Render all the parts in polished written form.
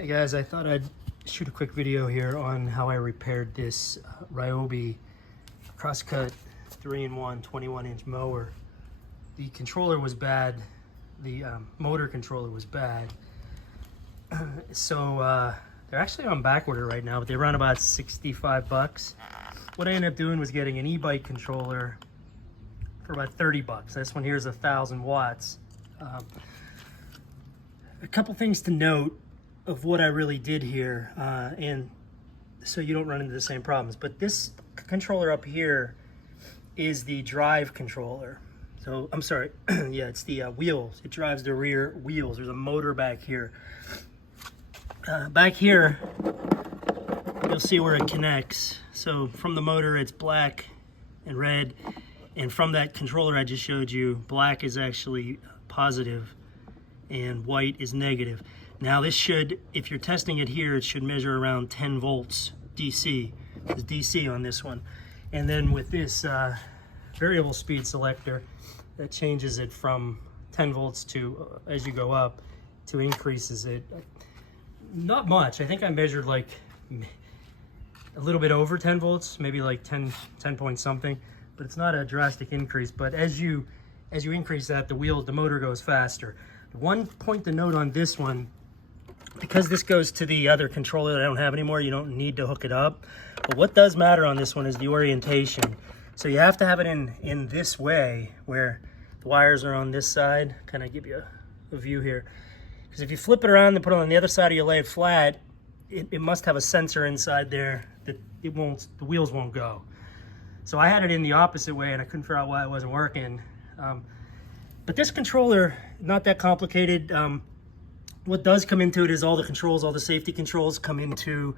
Hey guys, I thought I'd shoot a quick video here on how I repaired this Ryobi crosscut 3-in-1 21-inch mower. The controller was bad, the motor controller was bad. So they're actually on back order right now, but they run about 65 bucks. What I ended up doing was getting an e-bike controller for about 30 bucks. This one here is 1,000 watts. A couple things to note of what I really did here, and so you don't run into the same problems. But this controller up here is the drive controller. So I'm sorry, yeah, it's the wheels. It drives the rear wheels. There's a motor back here. Back here, you'll see where it connects. So from the motor, it's black and red, and from that controller I just showed you, black is actually positive and white is negative. Now this should, if you're testing it here, it should measure around 10 volts DC. There's DC on this one. And then with this variable speed selector, that changes it from 10 volts to, as you go up, to increases it. Not much. I think I measured like a little bit over 10 volts, maybe like 10 point something, but it's not a drastic increase. But as you increase that, the motor goes faster. One point to note on this one, because this goes to the other controller that I don't have anymore, you don't need to hook it up. But what does matter on this one is the orientation. So you have to have it in this way, where the wires are on this side. Kind of give you a view here. Because if you flip it around and put it on the other side, or you lay it flat, it must have a sensor inside there that the wheels won't go. So I had it in the opposite way, and I couldn't figure out why it wasn't working. But this controller, not that complicated. What does come into it is all the controls, all the safety controls come into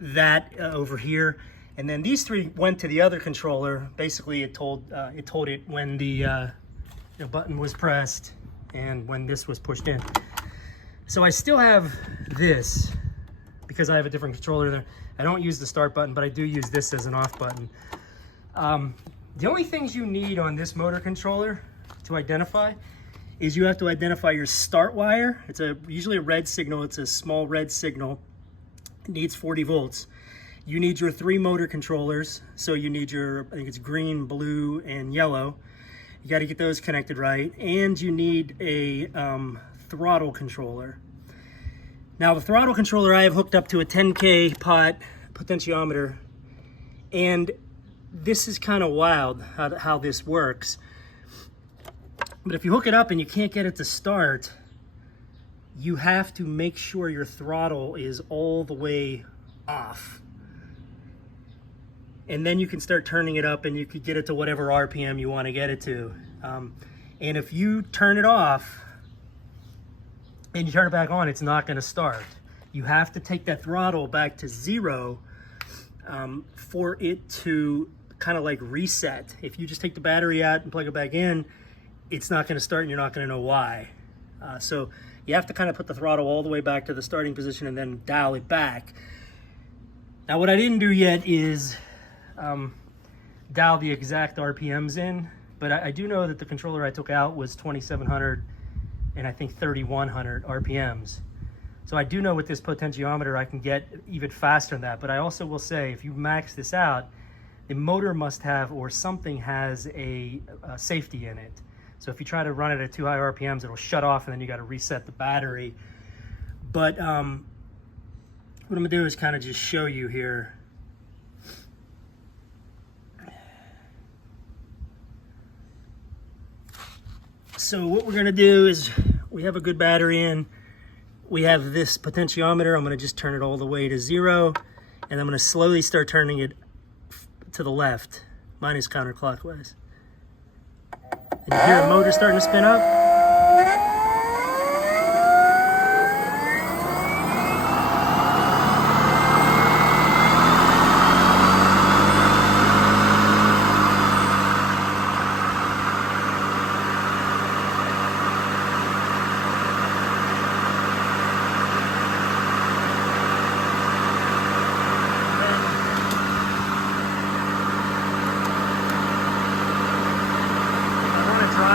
that over here. And then these three went to the other controller. Basically, it told it when the button was pressed and when this was pushed in. So I still have this because I have a different controller there. I don't use the start button, but I do use this as an off button. The only things you need on this motor controller to identify is you have to identify your start wire. It's usually a red signal. It's a small red signal. It needs 40 volts. You need your 3 motor controllers. So you need your, I think it's green, blue, and yellow. You got to get those connected right. And you need a throttle controller. Now the throttle controller I have hooked up to a 10K pot potentiometer. And this is kind of wild how this works. But if you hook it up and you can't get it to start, you have to make sure your throttle is all the way off. And then you can start turning it up and you could get it to whatever RPM you want to get it to. And if you turn it off and you turn it back on, it's not going to start. You have to take that throttle back to 0 for it to kind of like reset. If you just take the battery out and plug it back in, it's not going to start and you're not going to know why. So you have to kind of put the throttle all the way back to the starting position and then dial it back. Now what I didn't do yet is dial the exact RPMs in, but I do know that the controller I took out was 2,700 and I think 3,100 RPMs. So I do know with this potentiometer I can get even faster than that, but I also will say if you max this out, the motor must have, or something has a safety in it. So if you try to run it at too high RPMs, it'll shut off and then you got to reset the battery. But what I'm gonna do is kind of just show you here. So what we're gonna do is we have a good battery in. We have this potentiometer. I'm gonna just turn it all the way to 0. And I'm gonna slowly start turning it to the left. Mine is counterclockwise. And you hear a motor starting to spin up.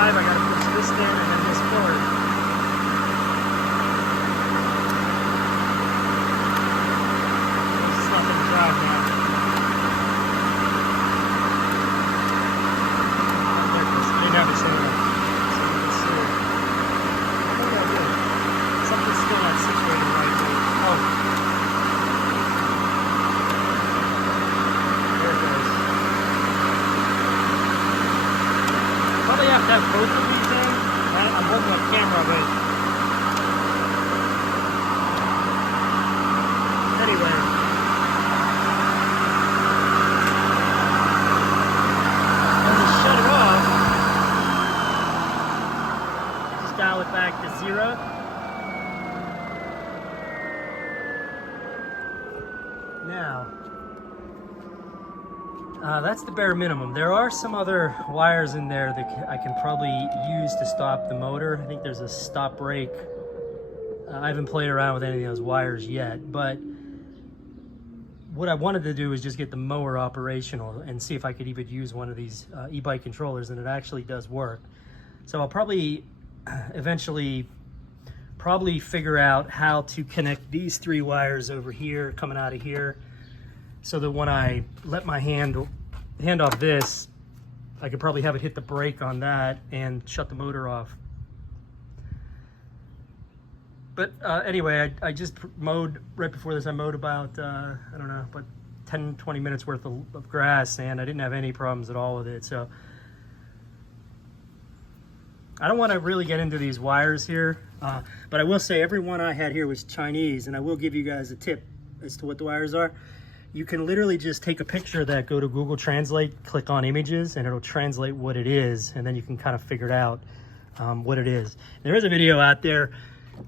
I gotta push this in Now, that's the bare minimum. There are some other wires in there that I can probably use to stop the motor. I think there's a stop brake. I haven't played around with any of those wires yet, but what I wanted to do is just get the mower operational and see if I could even use one of these e-bike controllers, and it actually does work. So I'll probably eventually figure out how to connect these 3 wires over here, coming out of here, so that when I let my hand off this, I could probably have it hit the brake on that and shut the motor off. But anyway, I just mowed, right before this I mowed about, I don't know, about 10-20 minutes worth of grass, and I didn't have any problems at all with it. So I don't want to really get into these wires here, but I will say every one I had here was Chinese, and I will give you guys a tip as to what the wires are. You can literally just take a picture of that, go to Google Translate, click on images, and it'll translate what it is, and then you can kind of figure it out what it is. There is a video out there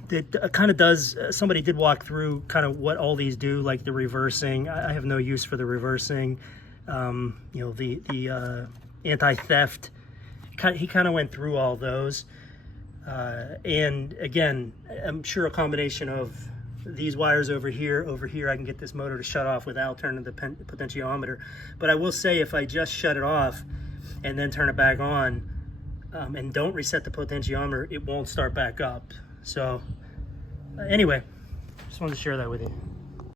that kind of does, somebody did walk through kind of what all these do, like the reversing. I have no use for the reversing. You know, the anti-theft. He kind of went through all those. And again, I'm sure a combination of these wires over here, I can get this motor to shut off without turning the potentiometer. But I will say, if I just shut it off and then turn it back on, and don't reset the potentiometer, it won't start back up. So anyway, just wanted to share that with you.